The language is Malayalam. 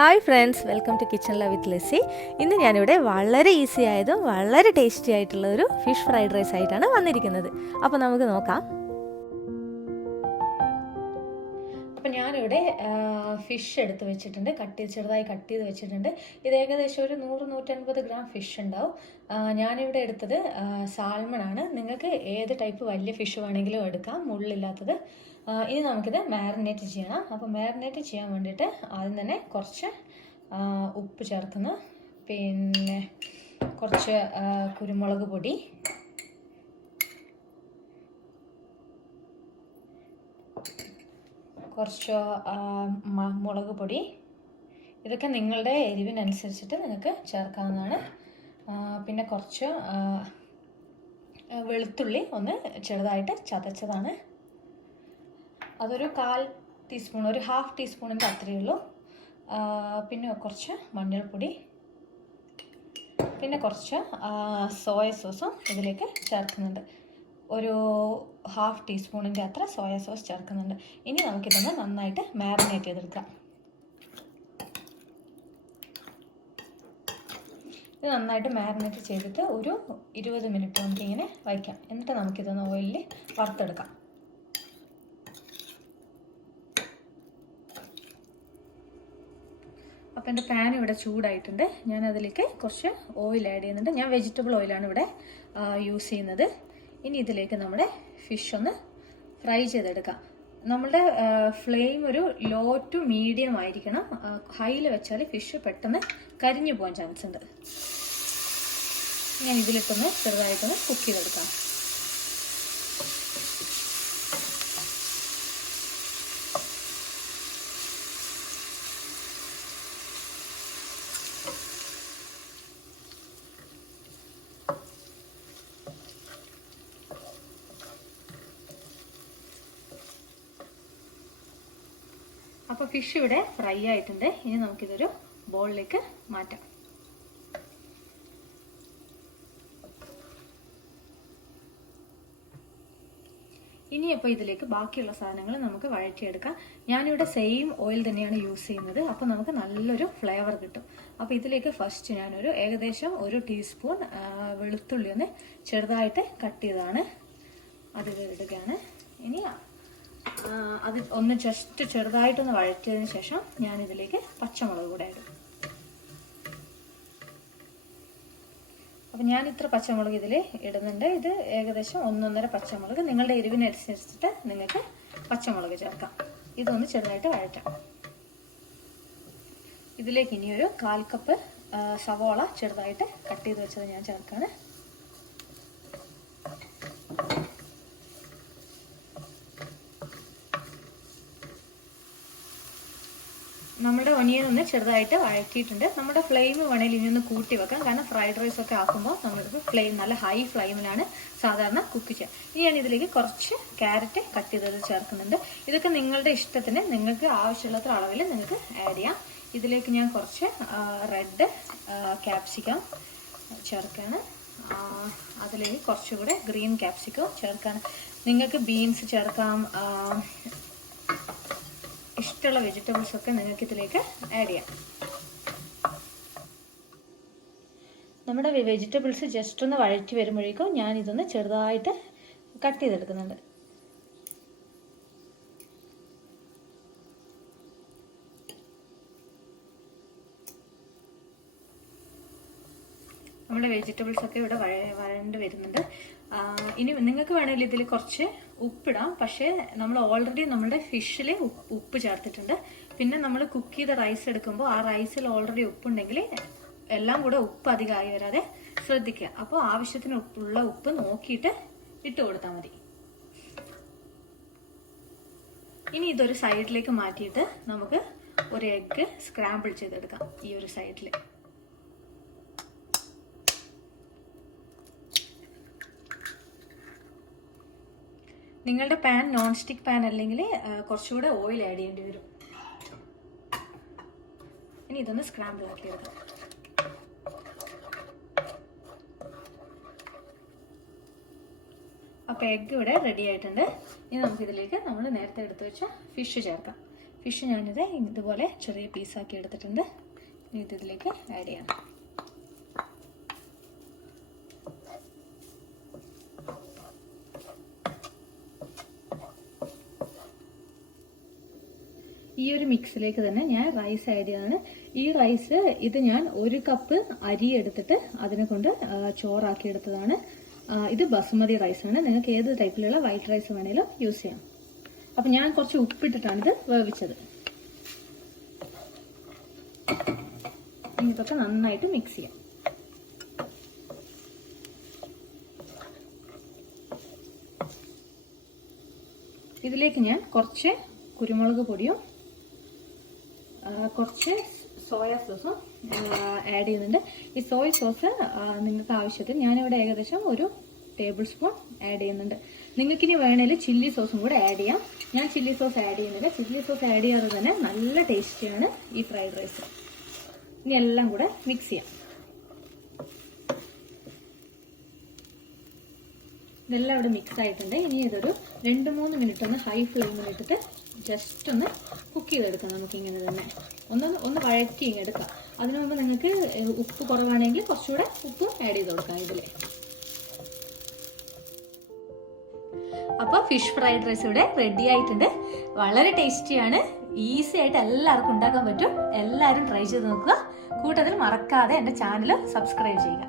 Hi friends, welcome to kitchen love with Lessy. ഇന്ന് ഞാനിവിടെ വളരെ ഈസി ആയതും വളരെ ടേസ്റ്റി ആയിട്ടുള്ള ഒരു ഫിഷ് ഫ്രൈഡ് റൈസ് ആയിട്ടാണ് വന്നിരിക്കുന്നത്. അപ്പോൾ നമുക്ക് നോക്കാം. അപ്പോൾ ഞാനിവിടെ ഫിഷ് എടുത്ത് വെച്ചിട്ടുണ്ട്, ചെറുതായി കട്ട് ചെയ്ത് വെച്ചിട്ടുണ്ട്. ഇത് ഏകദേശം ഒരു 100-150 ഗ്രാം ഫിഷ് ഉണ്ടാവും. ഞാനിവിടെ എടുത്തത് സാൽമൺ ആണ്. നിങ്ങൾക്ക് ഏത് ടൈപ്പ് വലിയ ഫിഷ് വേണമെങ്കിലും എടുക്കാം, മുള്ളില്ലാത്തത്. ഇനി നമുക്കിത് മാരിനേറ്റ് ചെയ്യണം. അപ്പോൾ മാരിനേറ്റ് ചെയ്യാൻ വേണ്ടിയിട്ട് ആദ്യം തന്നെ കുറച്ച് ഉപ്പ് ചേർക്കുന്നു, പിന്നെ കുറച്ച് കുരുമുളക് പൊടി, കുറച്ച് മുളക് പൊടി. ഇതൊക്കെ നിങ്ങളുടെ എരിവിനനുസരിച്ചിട്ട് നിങ്ങൾക്ക് ചേർക്കാവുന്നതാണ്. പിന്നെ കുറച്ച് വെളുത്തുള്ളി ഒന്ന് ചെറുതായിട്ട് ചതച്ചതാണ്, അതൊരു 1/4 ടീസ്പൂൺ, ഒരു 1/2 ടീസ്പൂണിൻ്റെ അത്രയേ ഉള്ളൂ. പിന്നെ കുറച്ച് മഞ്ഞൾപ്പൊടി, പിന്നെ കുറച്ച് സോയ സോസും ഇതിലേക്ക് ചേർക്കുന്നുണ്ട്. ഒരു 1/2 ടീസ്പൂണിൻ്റെ അത്ര സോയ സോസ് ചേർക്കുന്നുണ്ട്. ഇനി നമുക്കിതൊന്ന് നന്നായിട്ട് മാരിനേറ്റ് ചെയ്തെടുക്കാം. ഇത് നന്നായിട്ട് മാരിനേറ്റ് ചെയ്തിട്ട് ഒരു 20 മിനിറ്റ് നമുക്കിങ്ങനെ വയ്ക്കാം. എന്നിട്ട് നമുക്കിതൊന്ന് ഓയിലിൽ വറുത്തെടുക്കാം. അപ്പോൾ എൻ്റെ പാൻ ഇവിടെ ചൂടായിട്ടുണ്ട്. ഞാൻ അതിലേക്ക് കുറച്ച് ഓയിൽ ആഡ് ചെയ്യുന്നുണ്ട്. ഞാൻ വെജിറ്റബിൾ ഓയിലാണ് ഇവിടെ യൂസ് ചെയ്യുന്നത്. ഇനി ഇതിലേക്ക് നമ്മുടെ ഫിഷ് ഒന്ന് ഫ്രൈ ചെയ്തെടുക്കാം. നമ്മുടെ ഫ്ലെയിം ഒരു ലോ ടു മീഡിയം ആയിരിക്കണം. ഹൈയിൽ വെച്ചാൽ ഫിഷ് പെട്ടെന്ന് കരിഞ്ഞു പോകാൻ ചാൻസ് ഉണ്ട്. ഞാൻ ഇതിലിട്ടൊന്ന് ചെറുതായിട്ടൊന്ന് കുക്ക് ചെയ്തെടുക്കാം. അപ്പോൾ ഫിഷ് ഇവിടെ ഫ്രൈ ആയിട്ടുണ്ട്. ഇനി നമുക്കിതൊരു ബൗളിലേക്ക് മാറ്റാം. ഇനി അപ്പോൾ ഇതിലേക്ക് ബാക്കിയുള്ള സാധനങ്ങൾ നമുക്ക് വഴറ്റിയെടുക്കാം. ഞാനിവിടെ സെയിം ഓയിൽ തന്നെയാണ് യൂസ് ചെയ്യുന്നത്. അപ്പോൾ നമുക്ക് നല്ലൊരു ഫ്ലേവർ കിട്ടും. അപ്പോൾ ഇതിലേക്ക് ഫസ്റ്റ് ഞാനൊരു ഏകദേശം 1 ടീസ്പൂൺ വെളുത്തുള്ളി ഒന്ന് ചെറുതായിട്ട് കട്ട് ചെയ്തതാണ്, അത് ഇടുകയാണ്. ഇനി അത് ഒന്ന് ജസ്റ്റ് ചെറുതായിട്ടൊന്ന് വഴറ്റിയതിന് ശേഷം ഞാനിതിലേക്ക് പച്ചമുളക് കൂടെ ഇടും. അപ്പം ഞാൻ ഇത്ര പച്ചമുളക് ഇതിൽ ഇടുന്നുണ്ട്. ഇത് ഏകദേശം 1-1.5 പച്ചമുളക്. നിങ്ങളുടെ എരിവിനനുസരിച്ചിട്ട് നിങ്ങൾക്ക് പച്ചമുളക് ചേർക്കാം. ഇതൊന്ന് ചെറുതായിട്ട് വഴറ്റാം. ഇതിലേക്ക് ഇനിയൊരു 1/4 കപ്പ് സവോള ചെറുതായിട്ട് കട്ട് ചെയ്ത് വെച്ചത് ഞാൻ ചേർക്കാണ്. നമ്മുടെ ഒനിയൻ ഒന്ന് ചെറുതായിട്ട് വഴറ്റിയിട്ടുണ്ട്. നമ്മുടെ ഫ്ലെയിം വേണമെങ്കിൽ ഇനി ഒന്ന് കൂട്ടി വെക്കാം, കാരണം ഫ്രൈഡ് റൈസ് ഒക്കെ ആക്കുമ്പോൾ നമ്മൾക്ക് ഫ്ലെയിം നല്ല ഹൈ ഫ്ലെയിമിലാണ് സാധാരണ കുക്ക് ചെയ്യുക. ഇനി ഞാൻ ഇതിലേക്ക് കുറച്ച് ക്യാരറ്റ് കട്ട് ചെയ്തത് ചേർക്കുന്നുണ്ട്. ഇതൊക്കെ നിങ്ങളുടെ ഇഷ്ടത്തിന്, നിങ്ങൾക്ക് ആവശ്യമുള്ള അളവിൽ നിങ്ങൾക്ക് ആഡ് ചെയ്യാം. ഇതിലേക്ക് ഞാൻ കുറച്ച് റെഡ് ക്യാപ്സിക്കം ചേർക്കാണ്. അതിലേക്ക് കുറച്ചുകൂടെ ഗ്രീൻ ക്യാപ്സിക്കം ചേർക്കാണ്. നിങ്ങൾക്ക് ബീൻസ് ചേർക്കാം, ഇഷ്ടമുള്ള വെജിറ്റബിൾസ് ഒക്കെ നിങ്ങൾക്ക് ഇതിലേക്ക് ആഡ് ചെയ്യാം. നമ്മുടെ വെജിറ്റബിൾസ് ജസ്റ്റ് ഒന്ന് വഴറ്റി വരുമ്പോഴേക്കും ഞാൻ ഇതൊന്ന് ചെറുതായിട്ട് കട്ട് ചെയ്തെടുക്കുന്നുണ്ട്. നമ്മുടെ വെജിറ്റബിൾസ് ഒക്കെ ഇവിടെ വഴണ്ട് വരുന്നുണ്ട്. ഇനി നിങ്ങൾക്ക് വേണമെങ്കിൽ ഇതിൽ കുറച്ച് ഉപ്പിടാം, പക്ഷേ നമ്മൾ ഓൾറെഡി നമ്മുടെ ഫിഷിൽ ഉപ്പ് ചേർത്തിട്ടുണ്ട്. പിന്നെ നമ്മൾ കുക്ക് ചെയ്ത റൈസ് എടുക്കുമ്പോൾ ആ റൈസിൽ ഓൾറെഡി ഉപ്പുണ്ടെങ്കിൽ എല്ലാം കൂടെ ഉപ്പ് അധികമായി വരാതെ ശ്രദ്ധിക്കുക. അപ്പോൾ ആവശ്യത്തിന് ഉപ്പുള്ള ഉപ്പ് നോക്കിയിട്ട് ഇട്ട് കൊടുത്താൽ മതി. ഇനി ഇതൊരു സൈഡിലേക്ക് മാറ്റിയിട്ട് നമുക്ക് ഒരു എഗ്ഗ് സ്ക്രാമ്പിൾ ചെയ്തെടുക്കാം. ഈ ഒരു സൈഡിൽ നിങ്ങളുടെ പാൻ നോൺ സ്റ്റിക്ക് പാൻ അല്ലെങ്കിൽ കുറച്ചുകൂടെ ഓയിൽ ആഡ് ചെയ്യേണ്ടി വരും. ഇനി ഇതൊന്ന് സ്ക്രാമ്പിൾ ആക്കി എടുക്കാം. അപ്പോൾ എഗ്ഗ് ഇവിടെ റെഡി ആയിട്ടുണ്ട്. ഇനി നമുക്കിതിലേക്ക് നമ്മൾ നേരത്തെ എടുത്തു വെച്ച ഫിഷ് ചേർക്കാം. ഫിഷ് ഞാനിത് ഇതുപോലെ ചെറിയ പീസാക്കി എടുത്തിട്ടുണ്ട്. ഇതിലേക്ക് ആഡ് ചെയ്യാം. ഈ ഒരു മിക്സിലേക്ക് തന്നെ ഞാൻ റൈസ് ആഡ് ചെയ്യാണ്. ഈ റൈസ് ഇത് ഞാൻ 1 കപ്പ് അരി എടുത്തിട്ട് അതിനെ കൊണ്ട് ചോറാക്കി എടുത്തതാണ്. ഇത് ബസുമതി റൈസാണ്. നിങ്ങൾക്ക് ഏത് ടൈപ്പിലുള്ള വൈറ്റ് റൈസ് വേണേലും യൂസ് ചെയ്യാം. അപ്പം ഞാൻ കുറച്ച് ഉപ്പിട്ടിട്ടാണ് ഇത് വേവിച്ചത്. ഇതൊക്കെ നന്നായിട്ട് മിക്സ് ചെയ്യാം. ഇതിലേക്ക് ഞാൻ കുറച്ച് കുരുമുളക് പൊടിയും കുറച്ച് സോയ സോസും ആഡ് ചെയ്യുന്നുണ്ട്. ഈ സോയ സോസ് നിങ്ങൾക്ക് ആവശ്യത്തിന് ഞാനിവിടെ ഏകദേശം 1 ടേബിൾ സ്പൂൺ ആഡ് ചെയ്യുന്നുണ്ട്. നിങ്ങൾക്കിനി വേണേൽ ചില്ലി സോസും കൂടെ ആഡ് ചെയ്യാം. ഞാൻ ചില്ലി സോസ് ആഡ് ചെയ്യുന്നില്ല. ചില്ലി സോസ് ആഡ് ചെയ്യാതെ തന്നെ നല്ല ടേസ്റ്റിയാണ് ഈ ഫ്രൈഡ് റൈസ്. ഇനി എല്ലാം കൂടെ മിക്സ് ചെയ്യാം. ഇതെല്ലാം ഇവിടെ മിക്സ് ആയിട്ടുണ്ട്. ഇനി ഇതൊരു 2-3 മിനിറ്റ് ഒന്ന് ഹൈ ഫ്ലെയിമിൽ ഇട്ടിട്ട് ജസ്റ്റ് ഒന്ന് കുക്ക് ചെയ്തെടുക്കാം. നമുക്ക് ഇങ്ങനെ തന്നെ ഒന്ന് വഴറ്റി എടുക്കാം. അതിനു മുമ്പ് നിങ്ങൾക്ക് ഉപ്പ് കുറവാണെങ്കിൽ കുറച്ചുകൂടെ ഉപ്പ് ആഡ് ചെയ്ത് കൊടുക്കാം ഇതിൽ. അപ്പോൾ ഫിഷ് ഫ്രൈഡ് റൈസ് ഇവിടെ റെഡി ആയിട്ടുണ്ട്. വളരെ ടേസ്റ്റിയാണ്. ഈസി ആയിട്ട് എല്ലാവർക്കും ഉണ്ടാക്കാൻ പറ്റും. എല്ലാവരും ട്രൈ ചെയ്ത് നോക്കുക. കൂട്ടത്തിൽ മറക്കാതെ എൻ്റെ ചാനൽ സബ്സ്ക്രൈബ് ചെയ്യുക.